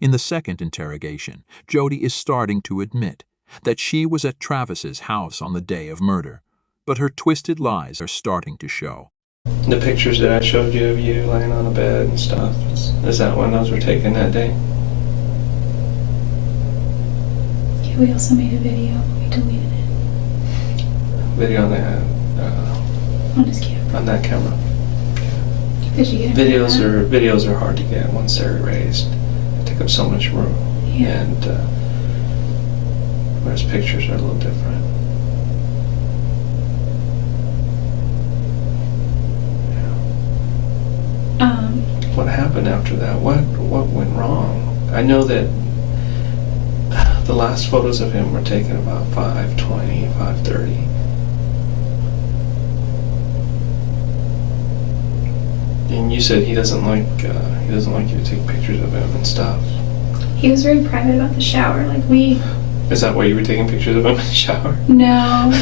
In the second interrogation, Jodi is starting to admit that she was at Travis's house on the day of murder, but her twisted lies are starting to show. The pictures that I showed you of you laying on a bed and stuff, is that when those were taken that day? Yeah, we also made a video, but we deleted it. Video on that, on his camera. on that camera. Did you get it? Videos are hard to get once they're erased. They take up so much room. Yeah. And whereas pictures are a little different. What happened after that? What went wrong? I know that the last photos of him were taken about 5:20, 5:30. And you said he doesn't like you to take pictures of him and stuff. He was very private about the shower. Like we. Is that why you were taking pictures of him in the shower? No,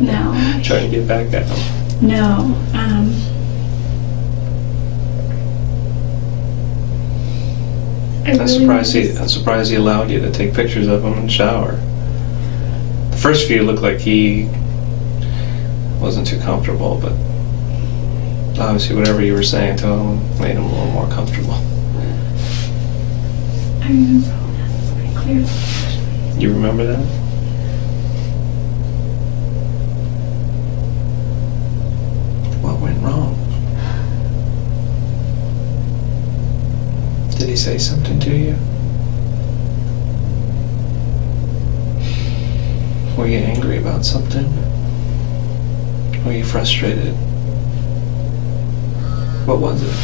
no. Trying to get back at him. No. I'm surprised he allowed you to take pictures of him in the shower. The first few looked like he wasn't too comfortable, but obviously whatever you were saying to him made him a little more comfortable. I remember all that. It's pretty clear. You remember that? What went wrong? Did he say something to you? Were you angry about something? Were you frustrated? What was it?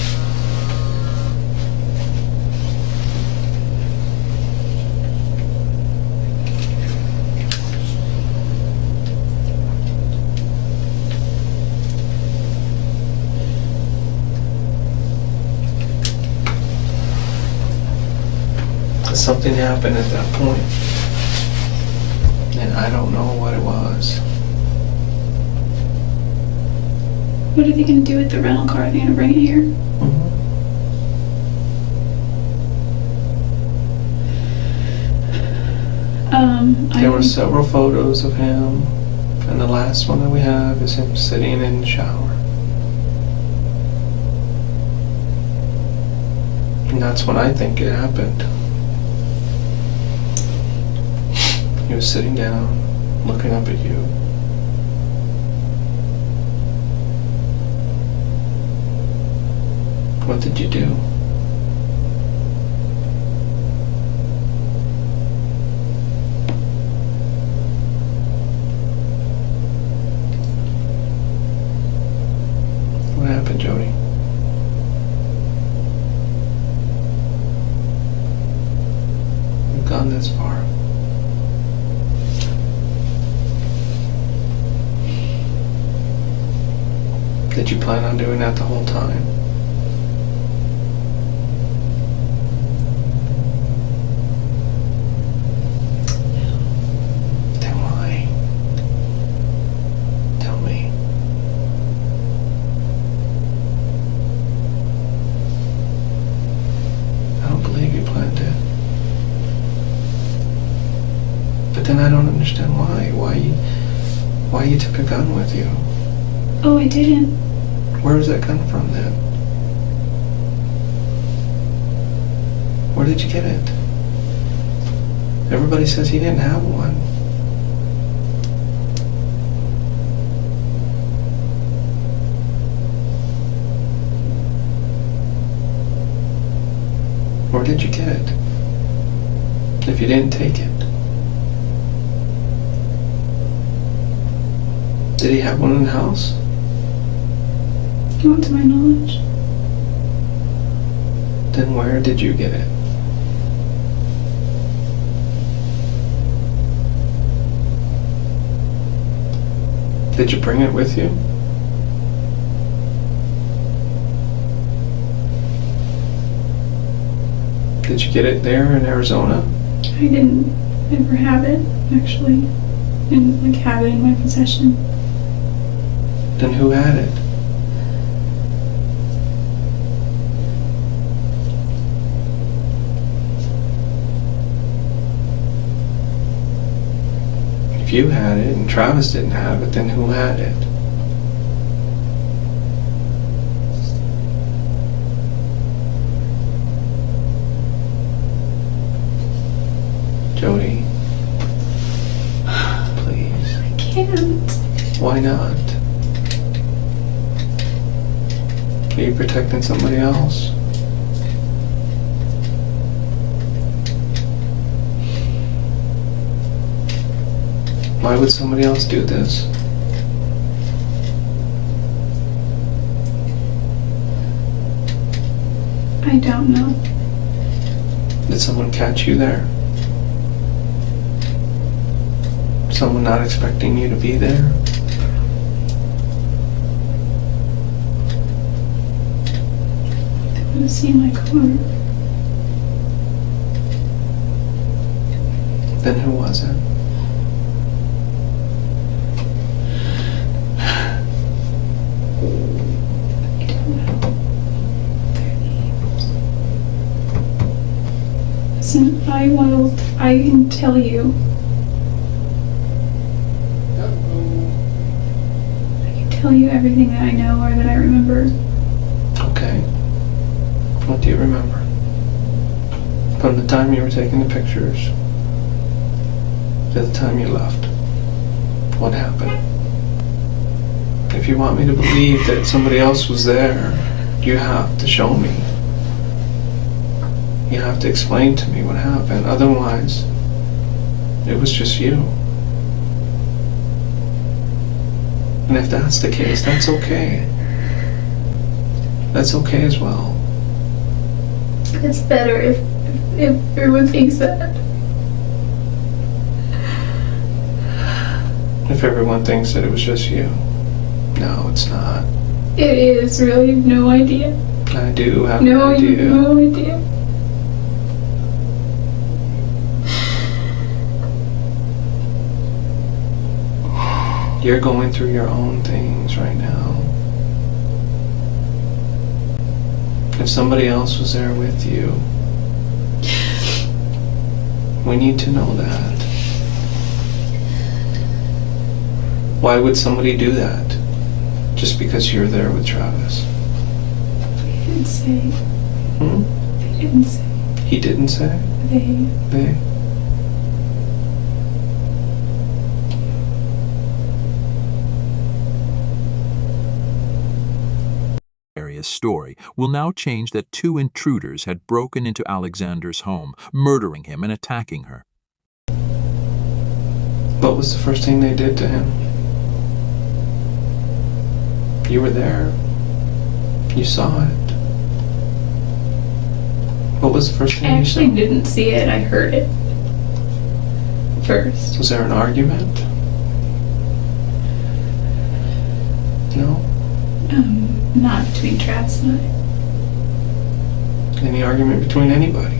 Something happened at that point, and I don't know what it was. What are they going to do with the rental car? Are they going to bring it here? There were several photos of him, and the last one that we have is him sitting in the shower. And that's when I think it happened. He was sitting down, looking up at you. What did you do? What happened, Jodi? We've gone this far. Did you plan on doing that the whole time? Then why? Tell me. I don't believe you planned it. But then I don't understand why. Why you took a gun with you? Oh, I didn't. Where does that come from then? Where did you get it? Everybody says he didn't have one. Where did you get it? If you didn't take it? Did he have one in the house? Not to my knowledge. Then where did you get it? Did you bring it with you? Did you get it there in Arizona? I didn't ever have it, actually. Didn't like have it in my possession. Then who had it? If you had it and Travis didn't have it, then who had it? Jodi, please. I can't. Why not? Are you protecting somebody else? Why would somebody else do this? I don't know. Did someone catch you there? Someone not expecting you to be there? They would have seen my car. Then who was it? I don't know their names. Listen, I can tell you. I can tell you everything that I know or that I remember. Okay. What do you remember? From the time you were taking the pictures to the time you left. What happened? If you want me to believe that somebody else was there, you have to show me. You have to explain to me what happened. Otherwise, it was just you. And if that's the case, that's okay. That's okay as well. It's better if everyone thinks that. If everyone thinks that it was just you. No, it's not. It is really no idea. I do have an No, idea. no idea. You're going through your own things right now. If somebody else was there with you, we need to know that. Why would somebody do that? Just because you're there with Travis? They didn't say. Hmm? They didn't say. He didn't say? They? Arias' story will now change that two intruders had broken into Alexander's home, murdering him and attacking her. What was the first thing they did to him? You were there. You saw it. What was the first I thing you saw? actually didn't see it. I heard it first. Was there an argument? No? Not between Travis and I. Any argument between anybody?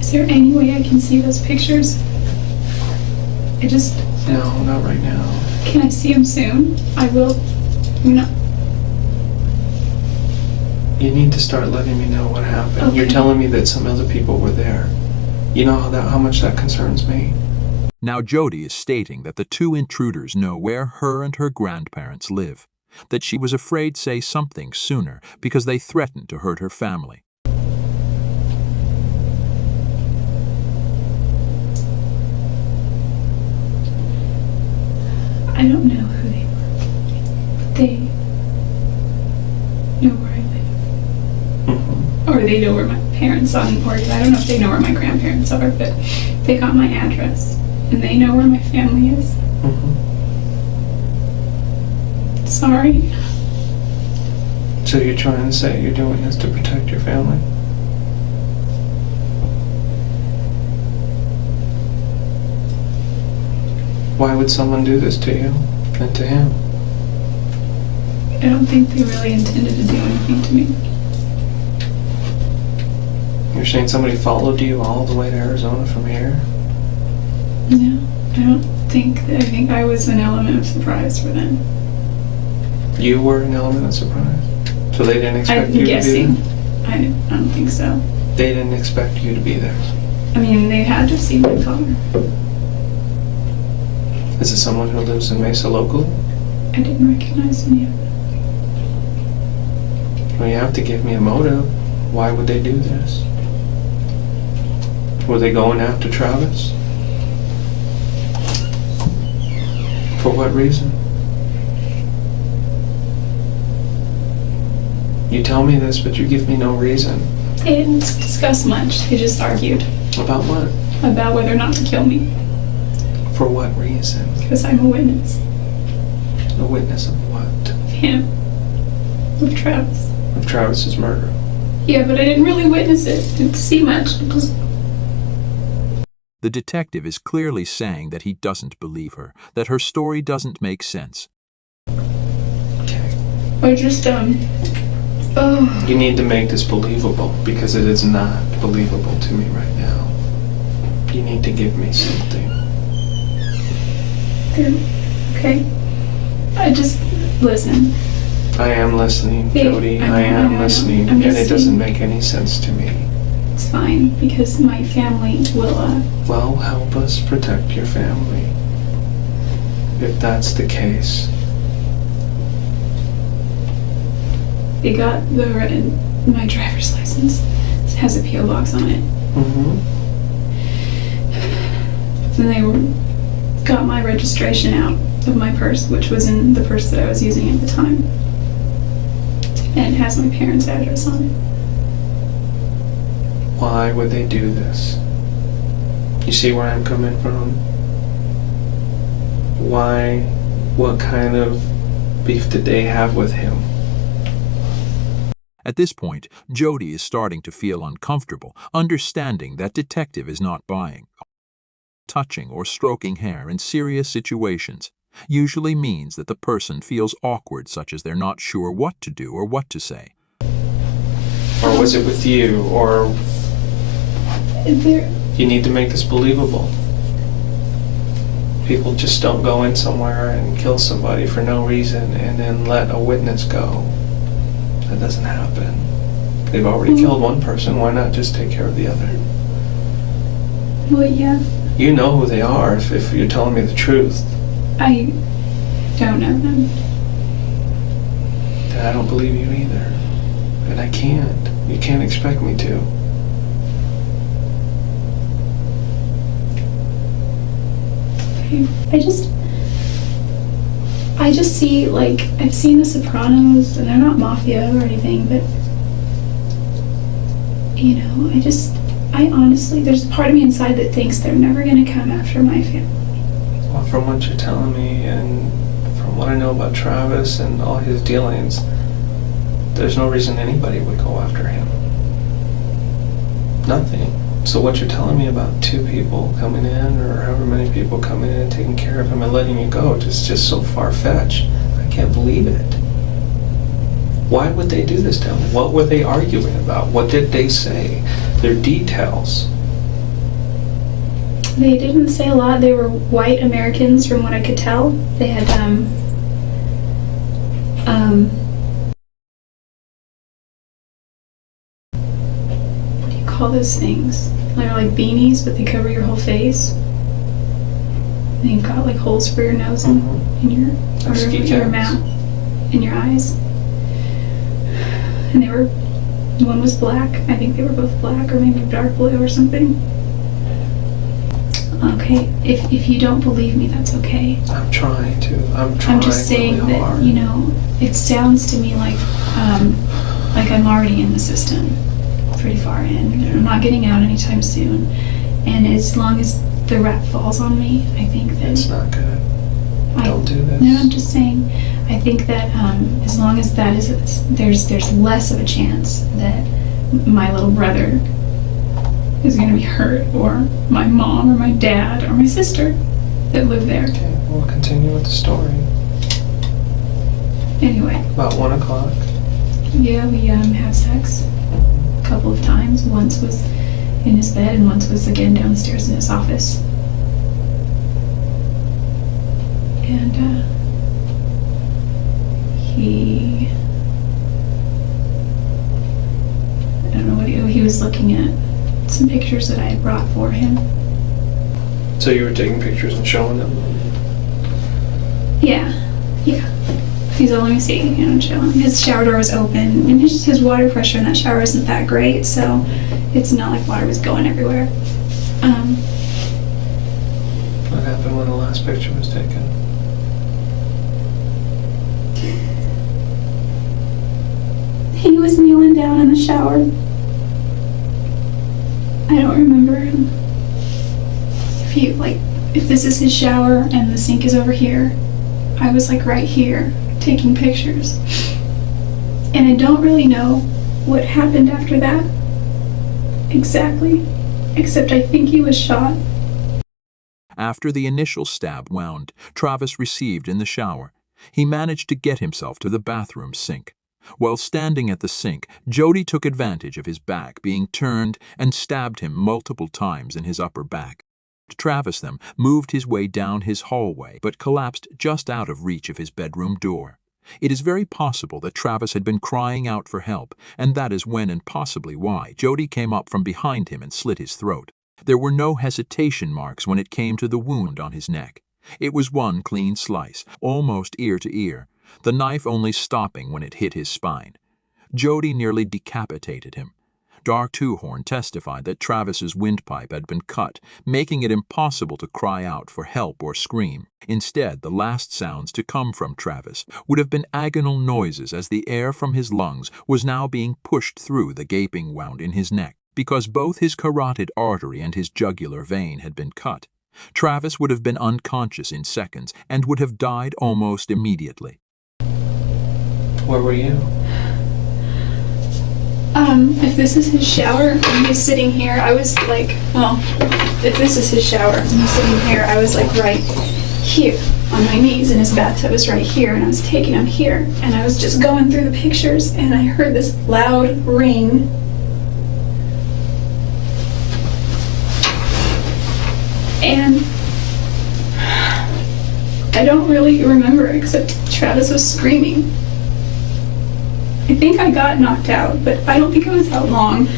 Is there any way I can see those pictures? No, not right now. Can I see them soon? I will. No. You need to start letting me know what happened. Okay. You're telling me that some other people were there. You know how much that concerns me. Now Jodi is stating that the two intruders know where her and her grandparents live, that she was afraid to say something sooner because they threatened to hurt her family. I don't know who they were. But they know where I live. Mm-hmm. Or they know where my parents are. Or I don't know if they know where my grandparents are, but they got my address. And they know where my family is. Mm-hmm. Sorry. So you're trying to say you're doing this to protect your family? Why would someone do this to you and to him? I don't think they really intended to do anything to me. You're saying somebody followed you all the way to Arizona from here? No, I don't think that. I think I was an element of surprise for them. You were an element of surprise? So they didn't expect I'm you guessing. to be there? I don't think so. They didn't expect you to be there. I mean, they had to have seen my car. Is it someone who lives in Mesa locally? I didn't recognize any of them. Well, you have to give me a motive. Why would they do this? Were they going after Travis? For what reason? You tell me this, but you give me no reason. They didn't discuss much. They just argued About what? about whether or not to kill me For what reason? because I'm a witness A witness of what? of him, of Travis. Of Travis's murder. Yeah, but I didn't really witness it. Didn't see much. Just The detective is clearly saying that he doesn't believe her, that her story doesn't make sense. Okay. I just oh, You need to make this believable because it is not believable to me right now. You need to give me something. okay. I just listen. I am listening, Yeah, Jodi. I know, I am I know. listening, I'm and just it doesn't saying- make any sense to me. It's fine because my family will. Well, help us protect your family. If that's the case. They got my driver's license. It has a PO box on it. Mm-hmm. Then they got my registration out of my purse, which was in the purse that I was using at the time. And it has my parents' address on it. Why would they do this? You see where I'm coming from? Why? What kind of beef did they have with him? At this point, Jodi is starting to feel uncomfortable, understanding that detective is not buying. Touching or stroking hair in serious situations usually means that the person feels awkward, such as they're not sure what to do or what to say. Or was it with you? Or There, you need to make this believable. People just don't go in somewhere and kill somebody for no reason and then let a witness go. That doesn't happen. They've already killed one person, why not just take care of the other? well, yeah, You know who they are if you're telling me the truth. I don't know them. Then I don't believe you either. And I can't. You can't expect me to. I just see, like, I've seen The Sopranos, and they're not mafia or anything, but, you know, I honestly, there's a part of me inside that thinks they're never gonna come after my family. Well, from what you're telling me and from what I know about Travis and all his dealings, there's no reason anybody would go after him. Nothing. So what you're telling me about 2 people coming in or however many people coming in and taking care of him and letting you go is just so far-fetched. I can't believe it. Why would they do this to him? What were they arguing about? What did they say? Their details. They didn't say a lot. They were white Americans from what I could tell. They had, what do you call those things? They're like beanies, but they cover your whole face. And you've got like holes for your nose and in your, Like ski your caps. mouth, in your eyes. And one was black. I think they were both black or maybe dark blue or something. Okay, if you don't believe me, that's okay. I'm trying to. I'm trying I'm just saying really that, hard. you know, it sounds to me like I'm already in the system, pretty far in. Yeah. I'm not getting out anytime soon. And as long as the rap falls on me, I think that... It's not good. Don't do this. No, I'm just saying, I think that as long as that is, there's less of a chance that my little brother is going to be hurt, or my mom, or my dad, or my sister that live there. Okay, we'll continue with the story. Anyway, About 1 o'clock. yeah, we had sex a couple of times. Once was in his bed, and once was again downstairs in his office. And he was looking at some pictures that I had brought for him. So you were taking pictures and showing them? Yeah. He's all, let me see, chilling. His shower door was open, and his water pressure in that shower isn't that great, so it's not like water was going everywhere. What happened when the last picture was taken? He was kneeling down in the shower. I don't remember him. If this is his shower and the sink is over here, I was like right here taking pictures. And I don't really know what happened after that exactly, except I think he was shot. After the initial stab wound Travis received in the shower, he managed to get himself to the bathroom sink. While standing at the sink, Jodi took advantage of his back being turned and stabbed him multiple times in his upper back. Travis then moved his way down his hallway but collapsed just out of reach of his bedroom door. It is very possible that Travis had been crying out for help, and that is when and possibly why Jodi came up from behind him and slit his throat. There were no hesitation marks when it came to the wound on his neck. It was one clean slice, almost ear to ear, the knife only stopping when it hit his spine. Jodi nearly decapitated him. Dark Two-Horn testified that Travis's windpipe had been cut, making it impossible to cry out for help or scream. Instead, the last sounds to come from Travis would have been agonal noises as the air from his lungs was now being pushed through the gaping wound in his neck. Because both his carotid artery and his jugular vein had been cut, Travis would have been unconscious in seconds and would have died almost immediately. Where were you? If this is his shower and he's sitting here, I was like, if this is his shower and he's sitting here, I was like right here on my knees, and his bathtub was right here, and I was taking him here, and I was just going through the pictures, and I heard this loud ring. And I don't really remember except Travis was screaming. I think I got knocked out, but I don't think it was that long.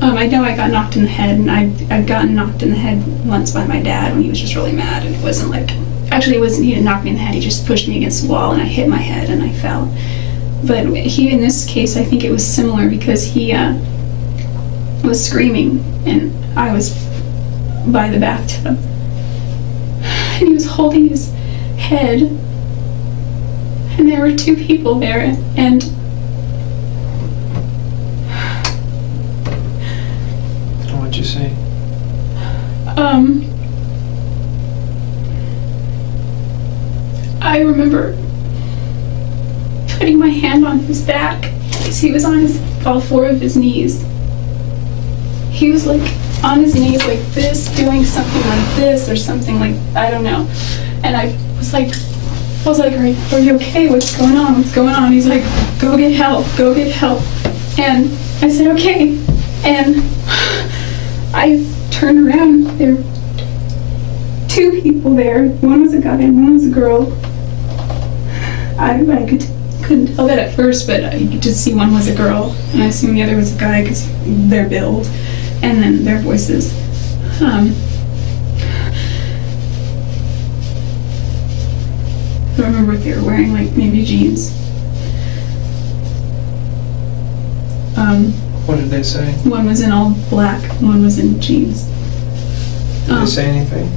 I know I got knocked in the head, and I've gotten knocked in the head once by my dad when he was just really mad, and it wasn't like, actually he didn't knock me in the head, he just pushed me against the wall, and I hit my head, and I fell. But in this case, I think it was similar because he was screaming, and I was by the bathtub, and he was holding his head, and there were two people there, and What'd you say? I remember putting my hand on his back because he was on all four of his knees. He was like on his knees like this, doing something like this or something like, I don't know. And I was like, are you okay? What's going on? What's going on? He's like, go get help, go get help. And I said, okay. And I turned around, there were two people there. One was a guy and one was a girl. I couldn't tell that at first, but I could just see one was a girl, and I assumed the other was a guy because their build, and then their voices. I don't remember what they were wearing, like maybe jeans. What did they say? One was in all black, one was in jeans. Did they say anything?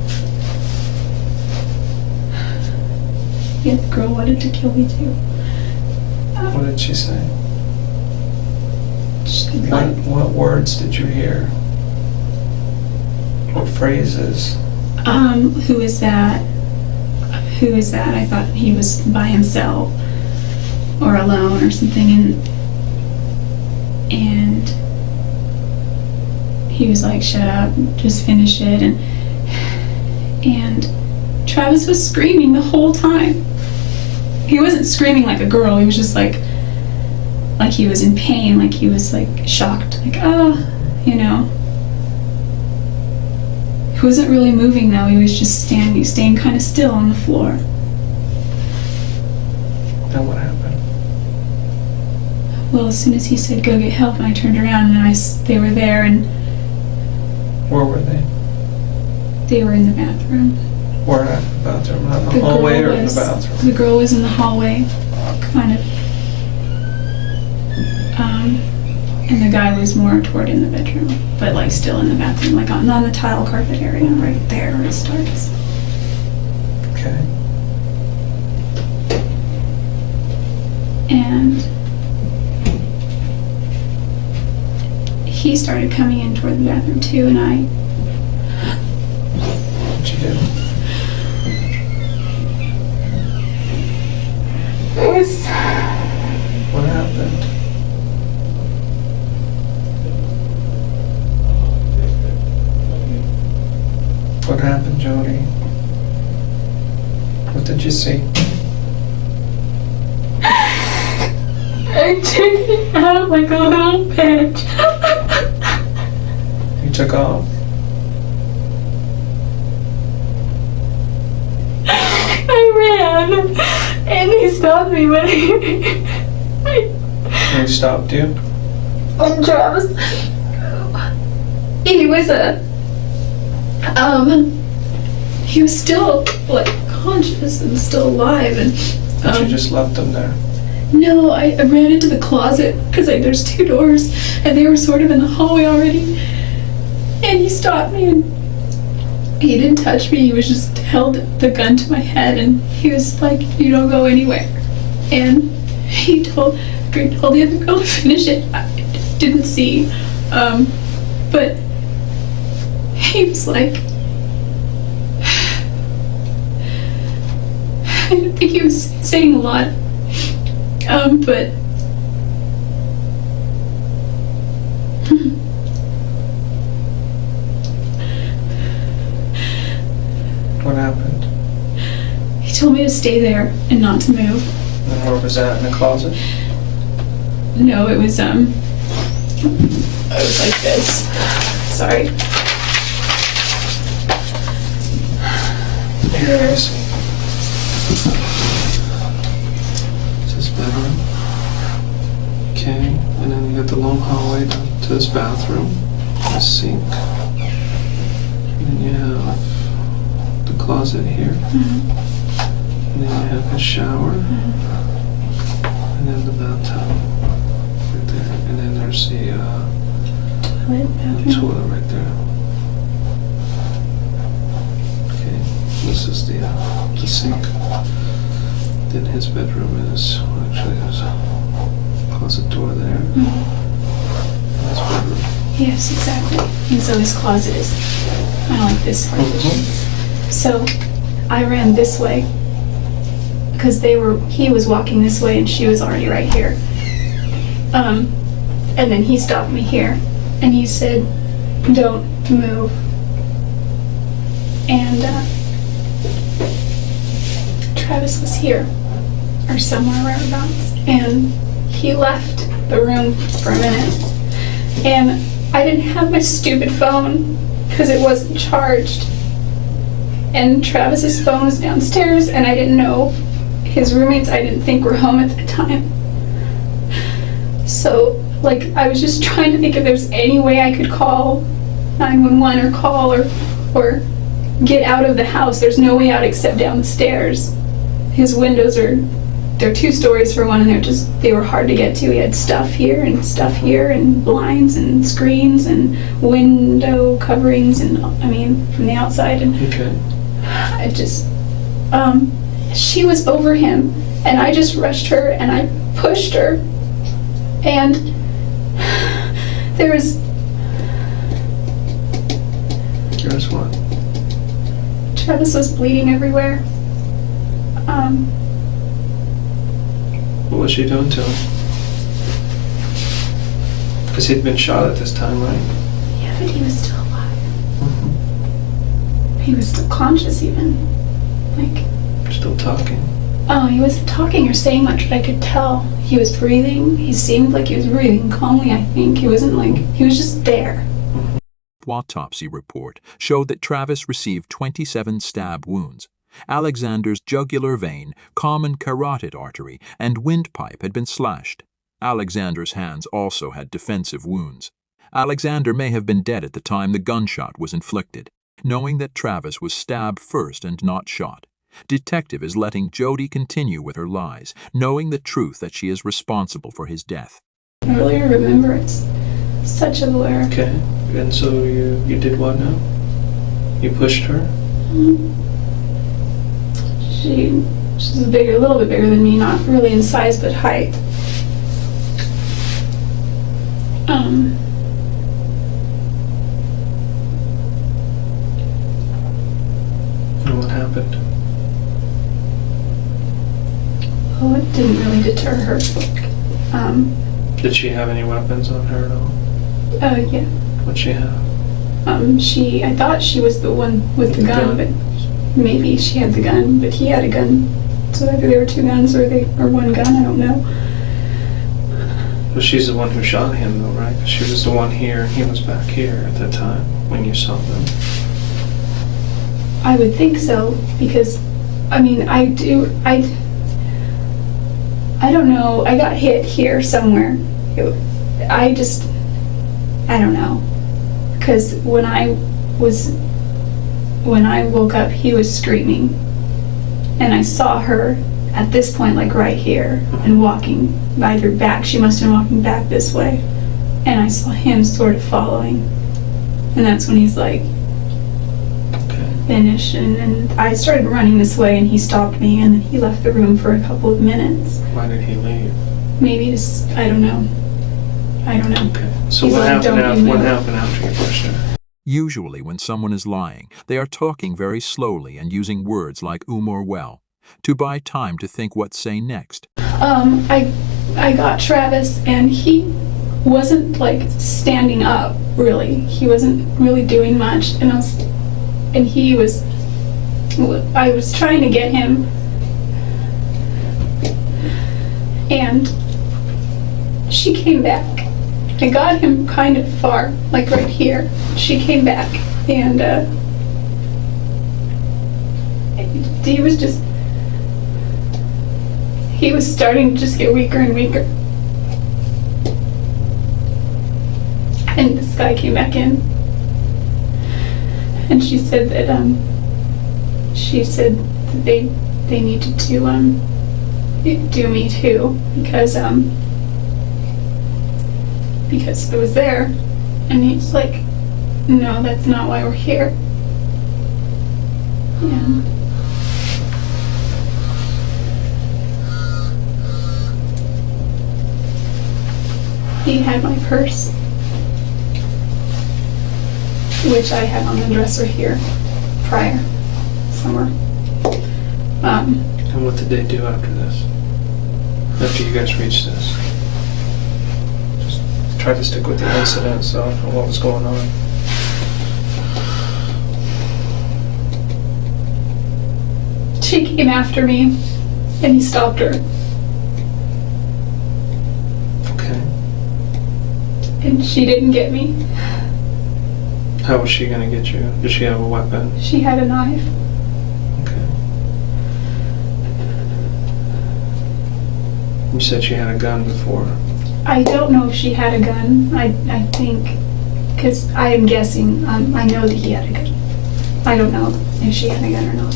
Yeah, the girl wanted to kill me too. What did she say? Like, What words did you hear? What phrases? who is that? Who is that? I thought he was by himself or alone or something, and he was like, shut up, just finish it. And Travis was screaming the whole time. He wasn't screaming like a girl, he was just like he was in pain, like he was like shocked, like, you know. He wasn't really moving though, he was just staying kind of still on the floor. And what happened? well, as soon as he said go get help, and I turned around and they were there, and Where were they? they were in the bathroom. Where at the bathroom? Not in the The hallway girl or in the was- bathroom? The girl was in the hallway, kind of. And the guy was more toward in the bedroom, but like still in the bathroom, like on the tile carpet area, right there where it starts. Okay. And he started coming in toward the bathroom too, and I What'd you do? What happened? What happened, Jodi? What did you see? I took it out like a little bitch. You took off? I ran, and he stopped me when And he stopped you? and Travis, he was he was still like conscious and still alive, and But you just left him there. no, I ran into the closet because there's two doors, and they were sort of in the hallway already, and he stopped me, and he didn't touch me. He was just held the gun to my head, and he was like, "You don't go anywhere." And he told the other girl to finish it. I didn't see, but he was like, I don't think he was saying a lot, but What happened? he told me to stay there and not to move. And where was that? In the closet? No, it was like this. Sorry. Here, let me see. Is this bedroom? Okay, and then you got the long hallway down to this bathroom, the sink. And then you have the closet here. Mm-hmm. And then you have a shower. And then the bathtub right there. And then there's the toilet right there. Okay, this is the sink. Then his bedroom is, actually there's a closet door there. Mhm. His bedroom. Yes, exactly. And so his closet is kind of like this partition. So I ran this way because he was walking this way and she was already right here. And then he stopped me here and he said, "Don't move." And Travis was here or somewhere whereabouts, and he left the room for a minute. And I didn't have my stupid phone because it wasn't charged. And Travis's phone was downstairs, and I didn't know his roommates, I didn't think were home at the time. So, like, I was just trying to think if there's any way I could call 911 or call or get out of the house. There's no way out except down the stairs. His windows they're 2 stories for one, and they were hard to get to. He had stuff here and blinds and screens and window coverings and, I mean, from the outside. And Okay. I just, she was over him, and I just rushed her and I pushed her, and Here's what? Travis was bleeding everywhere. What was she doing to him? Because he'd been shot at this time, right? Yeah, but he was still alive. Mm-hmm. He was still conscious even. Like, Still talking. he wasn't talking or saying much, but I could tell he was breathing. He seemed like he was breathing calmly, I think. He wasn't like, he was just there. Autopsy report showed that Travis received 27 stab wounds. Alexander's jugular vein, common carotid artery, and windpipe had been slashed. Alexander's hands also had defensive wounds. Alexander may have been dead at the time the gunshot was inflicted. Knowing that Travis was stabbed first and not shot, Detective is letting Jodi continue with her lies, knowing the truth that she is responsible for his death. I really remember it's such a blur. Okay, and so you did what now? You pushed her? She's a little bit bigger than me, not really in size, but height. And what happened? Oh, it didn't really deter her. Did she have any weapons on her at all? Yeah. What'd she have? I thought she was the one with the gun, but maybe she had the gun, but he had a gun. So either there were two guns or one gun, I don't know. Well, she's the one who shot him though, right? 'Cause she was the one here and he was back here at that time when you saw them. I would think so, because, I mean, I don't know, I got hit here somewhere. I don't know. Because when I woke up, he was screaming. And I saw her at this point, like right here, and walking by her back. She must have been walking back this way. And I saw him sort of following. And that's when he's like, finished. And I started running this way, and he stopped me, and then he left the room for a couple of minutes. Why did he leave? Maybe just, I don't know. Okay. So He's what like, happened "Don't you after move." you pushed her? Usually when someone is lying, they are talking very slowly and using words like or well, to buy time to think what to say next. I got Travis, and he wasn't like standing up, really. He wasn't really doing much, and I was trying to get him, and she came back. I got him kind of far, like right here. She came back, and he was starting to just get weaker and weaker. And this guy came back in, and she said that they needed to do me too, because it was there. And he's like, no, that's not why we're here. Yeah. He had my purse, which I had on the dresser here prior, somewhere. And what did they do after this? After you guys reached this? Just try to stick with the incident itself and what was going on. She came after me, and he stopped her. Okay. And she didn't get me. How was she gonna get you? Did she have a weapon? She had a knife. Okay. You said she had a gun before. I don't know if she had a gun. I think, because I am guessing, I know that he had a gun. I don't know if she had a gun or not.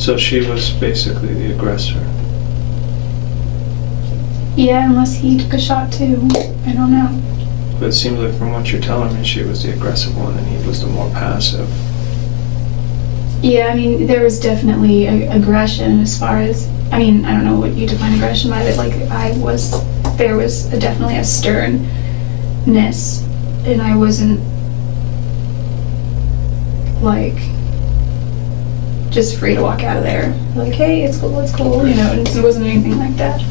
So she was basically the aggressor. Yeah, unless he took a shot too. I don't know. But it seems like from what you're telling me, she was the aggressive one and he was the more passive. Yeah, I mean, there was definitely aggression as far as, I mean, I don't know what you define aggression by, but like there was definitely a sternness, and I wasn't like just free to walk out of there. Like, hey, it's cool, you know, and it wasn't anything like that.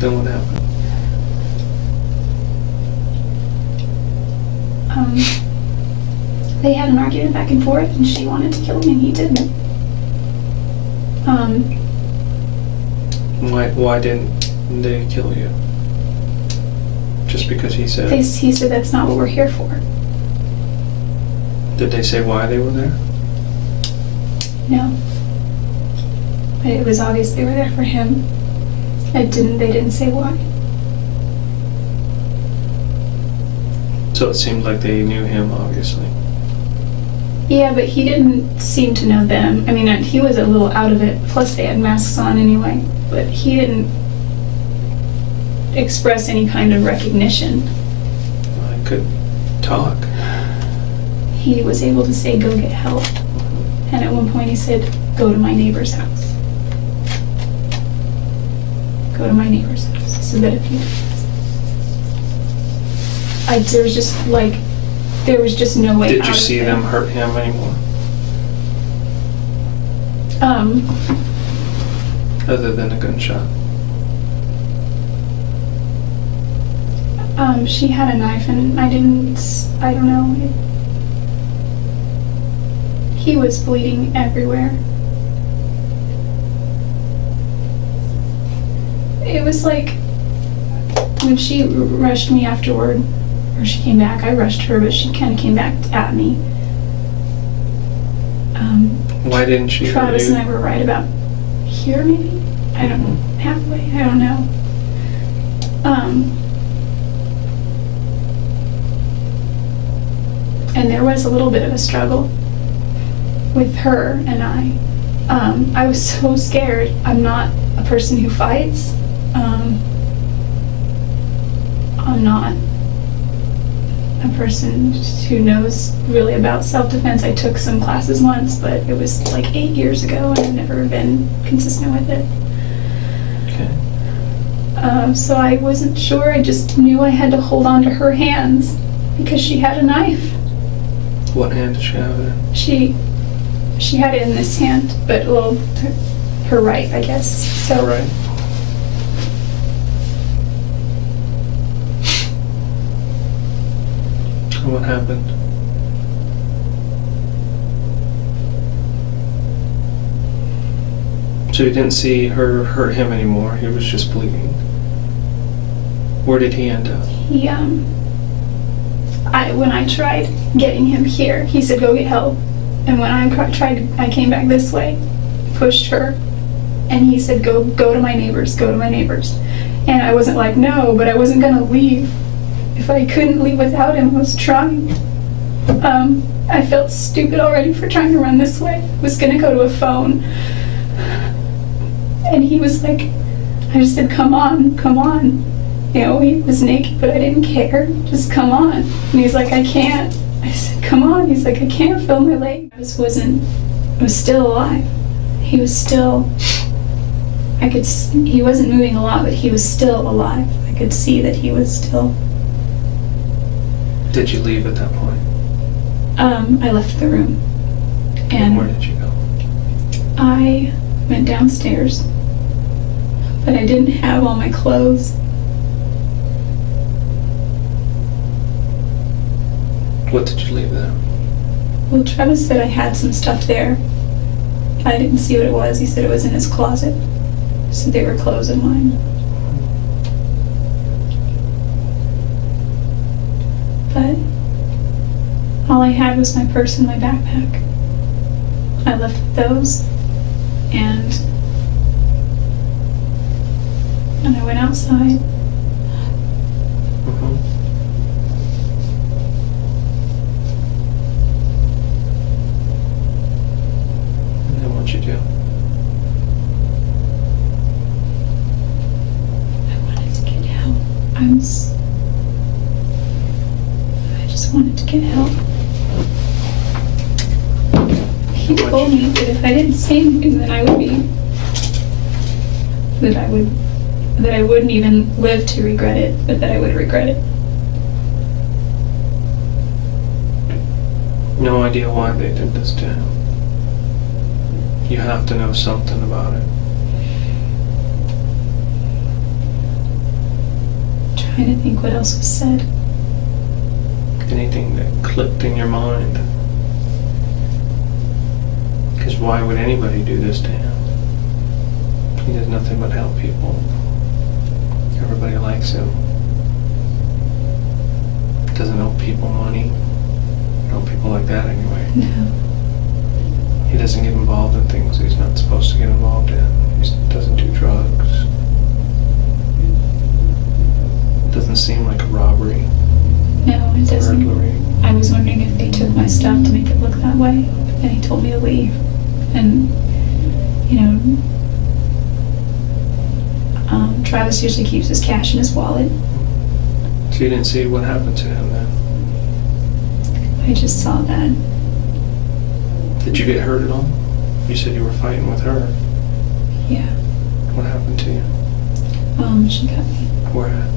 Then what happened? They had an argument back and forth, and she wanted to kill him, and he didn't. Why didn't they kill you? Just because he said? He said that's not what we're here for. Did they say why they were there? No. But it was obvious they were there for him. They didn't say why. So it seemed like they knew him, obviously. Yeah, but he didn't seem to know them. I mean, he was a little out of it. Plus, they had masks on anyway. But he didn't express any kind of recognition. I could talk. He was able to say, "Go get help." And at one point he said, "Go to my neighbor's house. Go to my neighbor's house." He said that a few times. There was just no way out. Did you see them hurt him anymore? Other than a gunshot? She had a knife and I don't know. He was bleeding everywhere. It was like when she rushed me afterward, or she came back, I rushed her, but she kind of came back at me. Why didn't she? Travis and I were right about here, maybe? I don't know. Halfway? I don't know. And there was a little bit of a struggle with her and I. I was so scared. I'm not a person who fights. I'm not a person who knows really about self-defense. I took some classes once, but it was like 8 years ago and I've never been consistent with it. Okay. So I wasn't sure. I just knew I had to hold on to her hands because she had a knife. What hand did she have it in? She had it in this hand, but her right, I guess. So. All right. And what happened? So you didn't see her hurt him anymore. He was just bleeding. Where did he end up? He when I tried getting him here, he said, "Go get help." And when I came back this way, pushed her, and he said, go to my neighbors, go to my neighbors. And I wasn't like, no, but I wasn't gonna leave. If I couldn't leave without him, I was trying. I felt stupid already for trying to run this way. I was gonna go to a phone. And he was like, I just said, come on, come on. You know, he was naked, but I didn't care. Just come on. And he's like, I can't. I said, come on. He's like, I can't feel my leg. I was still alive. He was still, he wasn't moving a lot, but he was still alive. I could see that he was still. Did you leave at that point? I left the room. And where did you go? I went downstairs, but I didn't have all my clothes. What did you leave there? Well, Travis said I had some stuff there. I didn't see what it was. He said it was in his closet. So they were clothes of mine. But all I had was my purse and my backpack. I left those, and I went outside. Mm-hmm. And then what'd you do? I wanted to get help. I just wanted to get help. He told me that if I didn't say anything, then I wouldn't even live to regret it, but that I would regret it. No idea why they did this to him. You have to know something about it. I'm trying to think what else was said. Anything that clicked in your mind. Because why would anybody do this to him? He does nothing but help people. Everybody likes him. Doesn't owe people money. Owe people like that anyway. No. He doesn't get involved in things he's not supposed to get involved in. stuff to make it look that way, and he told me to leave. And, you know, Travis usually keeps his cash in his wallet. So you didn't see what happened to him then? I just saw that. Did you get hurt at all? You said you were fighting with her. Yeah. What happened to you? She cut me. Where at?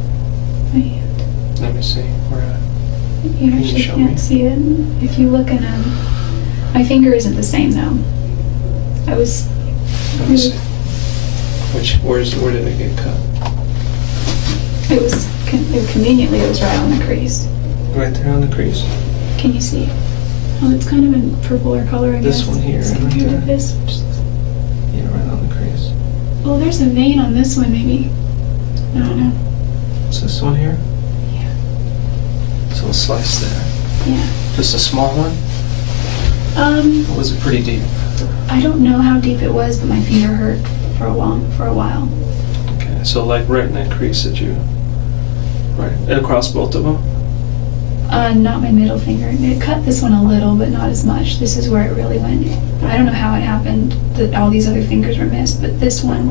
My hand. Let me see. Where at? You actually can't see it. If you look in my finger isn't the same though. I was. Let me see. Where did it get cut? It was conveniently. It was right on the crease. Right there on the crease. Can you see? Oh, it's kind of in purpler color, I guess. This one here, right compared there. to this. Yeah, right on the crease. Well, there's a vein on this one, maybe. I don't know. Is this one here? Yeah. So a slice there. Yeah. Just a small one? Or was it pretty deep? I don't know how deep it was, but my finger hurt for a while. Okay, so like right in that crease that you, right across both of them? Not my middle finger. It cut this one a little, but not as much. This is where it really went. I don't know how it happened that all these other fingers were missed, but this one,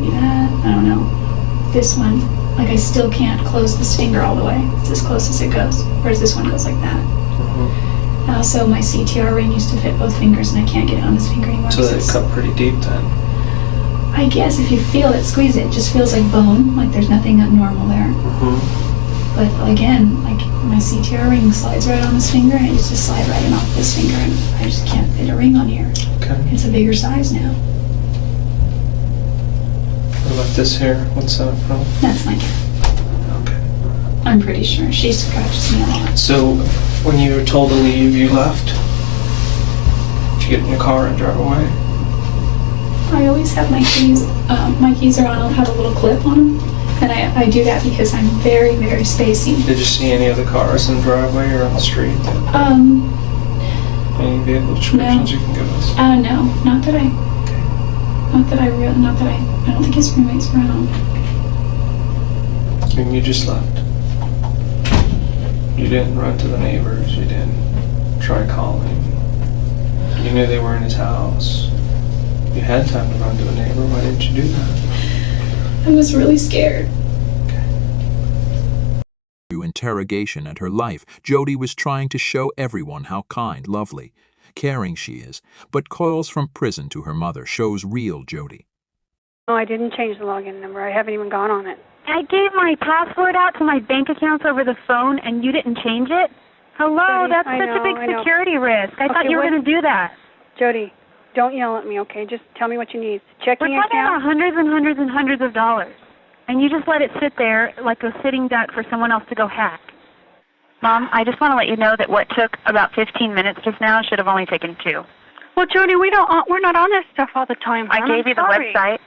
maybe that, I don't know. This one, like I still can't close this finger all the way. It's as close as it goes, whereas this one goes like that. Mm-hmm. Also, my CTR ring used to fit both fingers, and I can't get it on this finger anymore. So that it cut pretty deep then? I guess if you feel it, squeeze it, it just feels like bone, like there's nothing abnormal there. Mm-hmm. But again, like my CTR ring slides right on this finger, and it used to slide right in off this finger, and I just can't fit a ring on here. Okay. It's a bigger size now. What about this hair? What's that from? That's my cat. Okay. I'm pretty sure. She scratches me a lot. So when you were told to leave, you left? Did you get in your car and drive away? I always have my keys. My keys are on. I'll have a little clip on them. And I do that because I'm very, very spacey. Did you see any other cars in the driveway or on the street? Any vehicle descriptions you can give us? No, not that I don't think his roommates were around. And you just left. You didn't run to the neighbors. You didn't try calling. You knew they were in his house. You had time to run to a neighbor. Why didn't you do that? I was really scared. Through interrogation and her life, Jodi was trying to show everyone how kind, lovely, caring she is, but calls from prison to her mother shows real Jodi. No, I didn't change the login number. I haven't even gone on it. I gave my password out to my bank accounts over the phone, and you didn't change it? Hello, Jodi, that's such a big security risk. I thought you were going to do that. Jodi, don't yell at me, okay? Just tell me what you need. Checking We're talking about account? hundreds and hundreds and hundreds of dollars, and you just let it sit there like a sitting duck for someone else to go hack. Mom, I just want to let you know that what took about 15 minutes just now should have only taken 2. Well, Jodi, we're not on that stuff all the time. I gave you the website.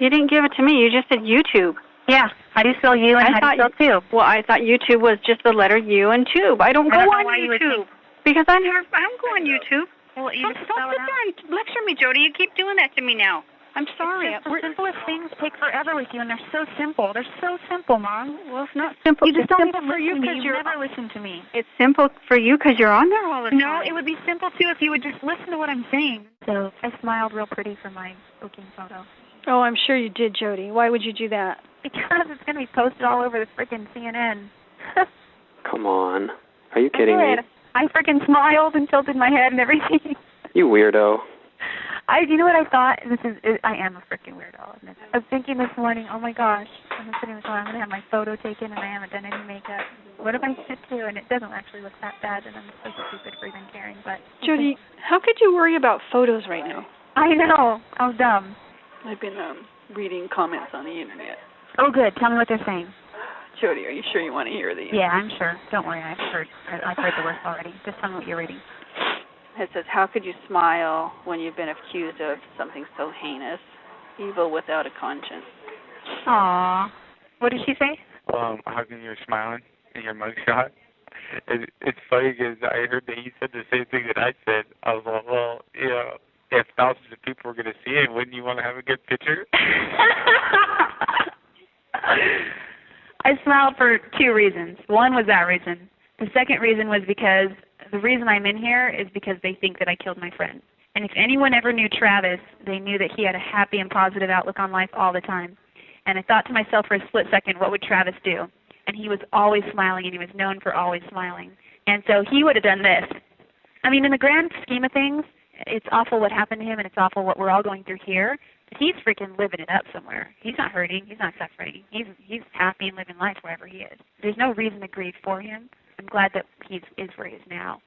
You didn't give it to me. You just said YouTube. Yeah. How do you spell you and how do you spell tube? Well, I thought YouTube was just the letter U and tube. I don't go on why you would YouTube. think. Because I don't go on YouTube. Well, you Don't just sit spell it there out. and lecture me, Jodi. You keep doing that to me now. I'm sorry. It's just the simplest things take forever with you, and they're so simple. They're so simple, Mom. Well, it's not simple. You just It's don't simple even for you listen to me. because You you're never listen to me. It's simple for you because you're on there all the time. No, it would be simple, too, if you would just listen to what I'm saying. So I smiled real pretty for my booking photo. Oh, I'm sure you did, Jodi. Why would you do that? Because it's going to be posted all over the frickin' CNN. Come on. Are you kidding me? I frickin' smiled and tilted my head and everything. You weirdo. You know what I thought? I am a freaking weirdo. I was thinking this morning, oh my gosh, I'm sitting in the car, I'm going to have my photo taken and I haven't done any makeup. What if I sit to? And it doesn't actually look that bad, and I'm so stupid for even caring. But Jodi, how could you worry about photos right now? I know. How dumb. I've been reading comments on the internet. Oh, good. Tell me what they're saying. Jodi, are you sure you want to hear these? Yeah, I'm sure. Don't worry. I've heard the worst already. Just tell me what you're reading. It says, how could you smile when you've been accused of something so heinous, evil without a conscience? Aww. What did she say? How come you're smiling in your mugshot? It's funny because I heard that he said the same thing that I said. I was like, well, you know, if thousands of people were going to see it, wouldn't you want to have a good picture? I smiled for 2 reasons. One was that reason. The second reason was because the reason I'm in here is because they think that I killed my friend. And if anyone ever knew Travis, they knew that he had a happy and positive outlook on life all the time. And I thought to myself for a split second, what would Travis do? And he was always smiling, and he was known for always smiling. And so he would have done this. I mean, in the grand scheme of things, it's awful what happened to him, and it's awful what we're all going through here. But he's freaking living it up somewhere. He's not hurting. He's not suffering. He's happy and living life wherever he is. There's no reason to grieve for him. I'm glad that he is where he is now.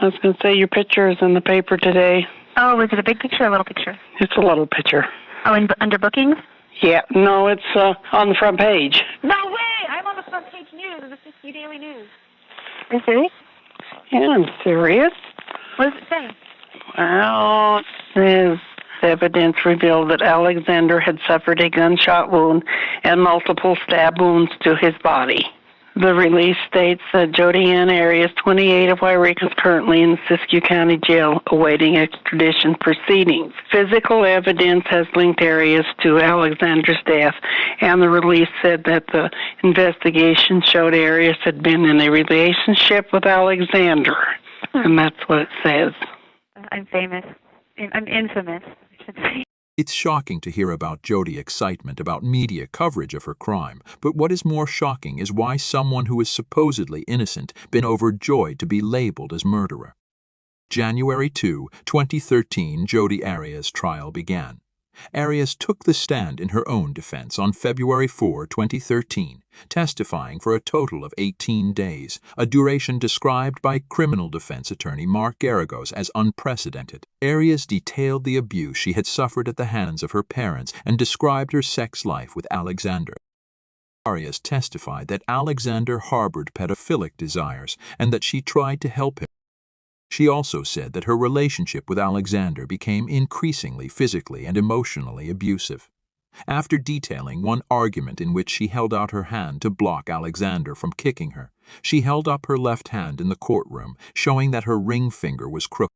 I was going to say your picture is in the paper today. Oh, was it a big picture or a little picture? It's a little picture. Oh, under bookings? Yeah, no, it's on the front page. No way! I'm on the front page news of the 50 Daily News. Are you serious? Yeah, I'm serious. What does it say? Well, it says evidence revealed that Alexander had suffered a gunshot wound and multiple stab wounds to his body. The release states that Jodi Arias, 28 of Wairika, is currently in Siskiyou County Jail awaiting extradition proceedings. Physical evidence has linked Arias to Alexander's death, and the release said that the investigation showed Arias had been in a relationship with Alexander. And that's what it says. I'm famous. I'm infamous, I should say. It's shocking to hear about Jodi's excitement about media coverage of her crime, but what is more shocking is why someone who is supposedly innocent been overjoyed to be labeled as murderer. January 2, 2013, Jodi Arias' trial began. Arias took the stand in her own defense on February 4, 2013, testifying for a total of 18 days, a duration described by criminal defense attorney Mark Garagos as unprecedented. Arias detailed the abuse she had suffered at the hands of her parents and described her sex life with Alexander. Arias testified that Alexander harbored pedophilic desires and that she tried to help him. She also said that her relationship with Alexander became increasingly physically and emotionally abusive. After detailing one argument in which she held out her hand to block Alexander from kicking her, she held up her left hand in the courtroom, showing that her ring finger was crooked.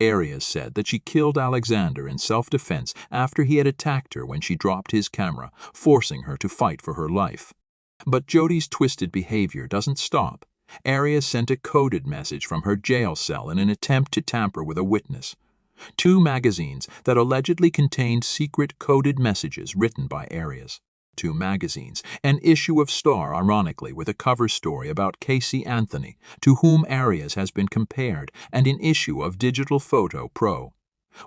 Arias said that she killed Alexander in self-defense after he had attacked her when she dropped his camera, forcing her to fight for her life. But Jodi's twisted behavior doesn't stop. Arias sent a coded message from her jail cell in an attempt to tamper with a witness. 2 magazines that allegedly contained secret coded messages written by Arias. 2 magazines, an issue of Star, ironically, with a cover story about Casey Anthony, to whom Arias has been compared, and an issue of Digital Photo Pro,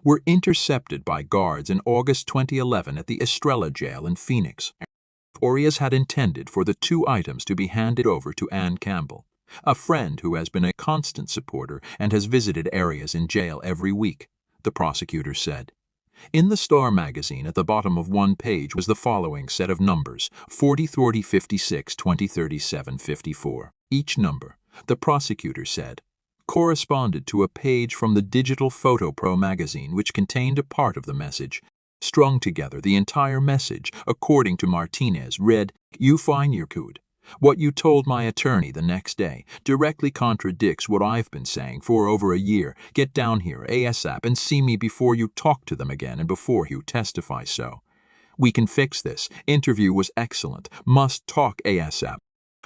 were intercepted by guards in August 2011 at the Estrella Jail in Phoenix. Arias had intended for the 2 items to be handed over to Ann Campbell, a friend who has been a constant supporter and has visited Arias in jail every week, the prosecutor said. In the Star magazine, at the bottom of one page was the following set of numbers: 40, 40, 56, 20, 37, 54. Each number, the prosecutor said, corresponded to a page from the Digital Photo Pro magazine which contained a part of the message. Strung together, the entire message, according to Martinez, read, "You find your code. What you told my attorney the next day directly contradicts what I've been saying for over a year. Get down here ASAP and see me before you talk to them again and before you testify so. We can fix this. Interview was excellent. Must talk ASAP."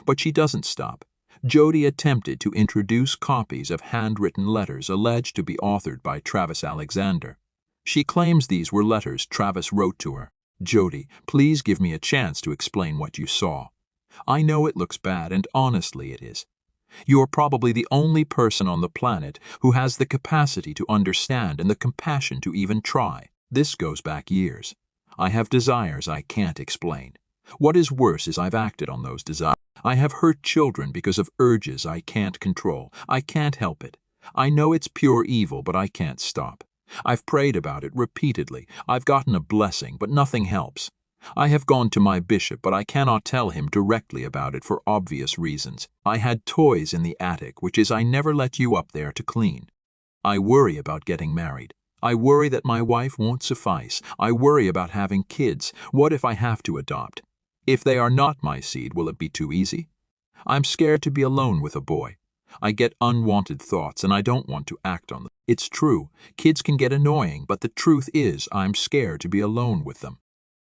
But she doesn't stop. Jodi attempted to introduce copies of handwritten letters alleged to be authored by Travis Alexander. She claims these were letters Travis wrote to her. "Jodi, please give me a chance to explain what you saw. I know it looks bad, and honestly it is. You're probably the only person on the planet who has the capacity to understand and the compassion to even try. This goes back years. I have desires I can't explain. What is worse is I've acted on those desires. I have hurt children because of urges I can't control. I can't help it. I know it's pure evil, but I can't stop. I've prayed about it repeatedly. I've gotten a blessing, but nothing helps. I have gone to my bishop, but I cannot tell him directly about it for obvious reasons. I had toys in the attic, which is I never let you up there to clean. I worry about getting married. I worry that my wife won't suffice. I worry about having kids. What if I have to adopt? If they are not my seed, will it be too easy? I'm scared to be alone with a boy. I get unwanted thoughts and I don't want to act on them. It's true, kids can get annoying, but the truth is I'm scared to be alone with them.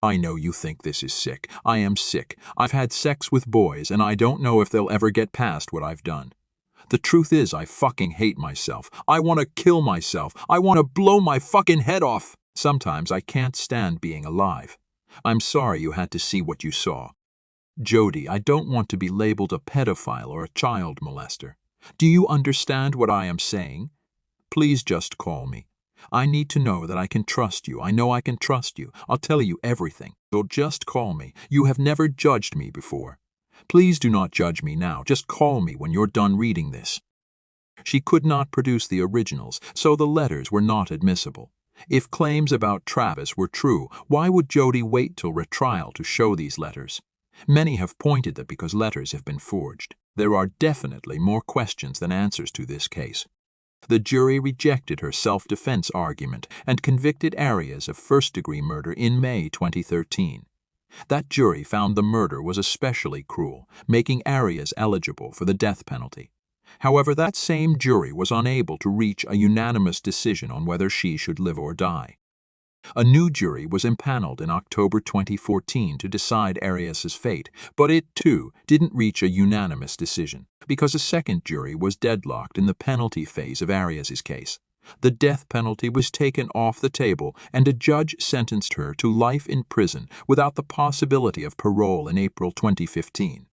I know you think this is sick. I am sick. I've had sex with boys and I don't know if they'll ever get past what I've done. The truth is, I fucking hate myself. I want to kill myself. I want to blow my fucking head off. Sometimes I can't stand being alive. I'm sorry you had to see what you saw. Jodi, I don't want to be labeled a pedophile or a child molester. Do you understand what I am saying? Please just call me. I need to know that I can trust you. I know I can trust you. I'll tell you everything. So just call me. You have never judged me before. Please do not judge me now. Just call me when you're done reading this. She could not produce the originals, so the letters were not admissible. If claims about Travis were true, why would Jodi wait till retrial to show these letters? Many have pointed that because letters have been forged. There are definitely more questions than answers to this case. The jury rejected her self-defense argument and convicted Arias of first-degree murder in May 2013. That jury found the murder was especially cruel, making Arias eligible for the death penalty. However, that same jury was unable to reach a unanimous decision on whether she should live or die. A new jury was impaneled in October 2014 to decide Arias's fate, but it, too, didn't reach a unanimous decision, because a second jury was deadlocked in the penalty phase of Arias's case. The death penalty was taken off the table, and a judge sentenced her to life in prison without the possibility of parole in April 2015.